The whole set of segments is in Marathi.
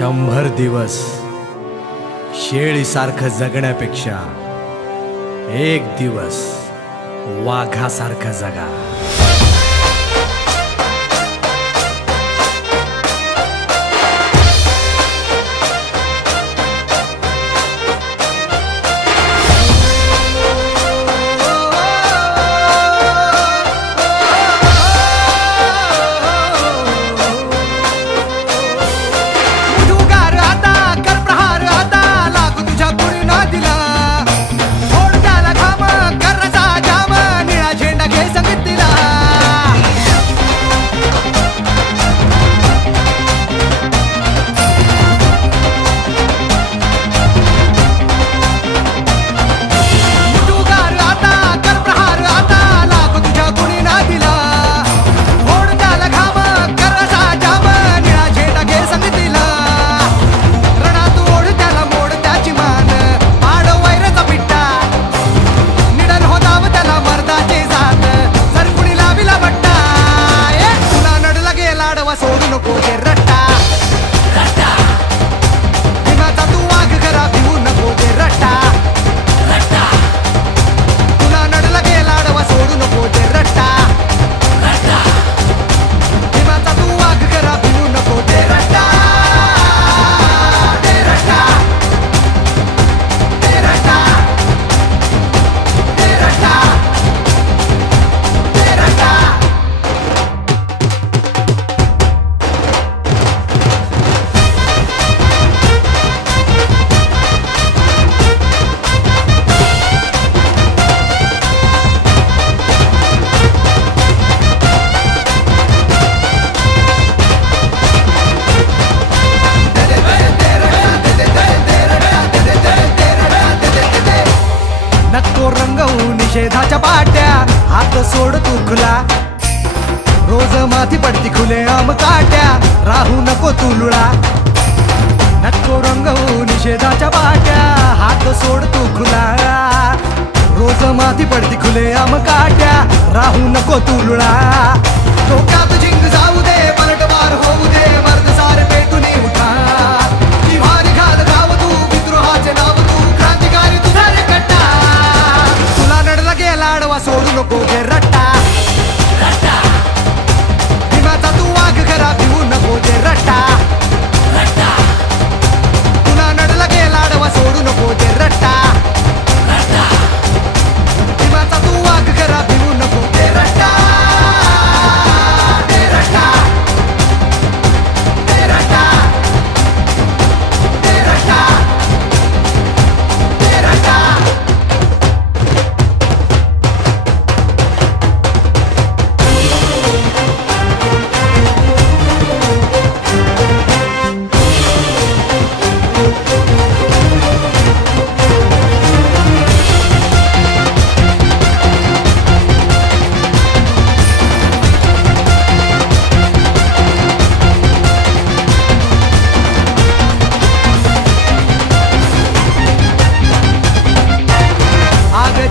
100 दिवस शेळीसारखं जगण्यापेक्षा एक दिवस वाघासारखं जगा. निषेधाच्या पाट्या हात सोड तू खुला, रोज माथी पडती खुले आम काट्या, राहू नको तू लुळा. नको रंगवू निषेधाच्या पाट्या हात सोड तू खुला, रोज माथी पडती खुले आम काट्या, राहू नको तू लुळा. डोक्यात जिंक जाऊ दे पलटवार होऊ दे मर्द सारे पेटून उठा, जिव्हार घाल गाव तू विद्रोहाचे नाव तू क्रांतिकारी तुझा रे कट्टा. तुला नडला गेला आडवा सोडू नको गे रट्टा, भीमाचा तू वाघ खरा भिवू नको गे रट्टा. तुला नडला गेला आडवा सोडू नको गे रट्टा, भीमाचा तू वाघ खरा भिवू नको गे रट्टा.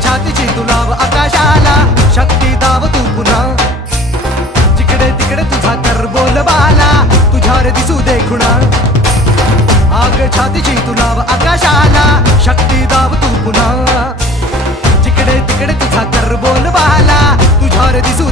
छातीची तुलाव आकाशाला शक्ती दाव तू पुन्हा, जिकडे तिकडे तुझा कर बोल बाला तुझ्यावर दिसू दे खुणा. आग छातीची तुलाव आकाशाला शक्ती दाव तू पुन्हा, जिकडे तिकडे तुझा कर बोल बाला तुझ्यावर दिसू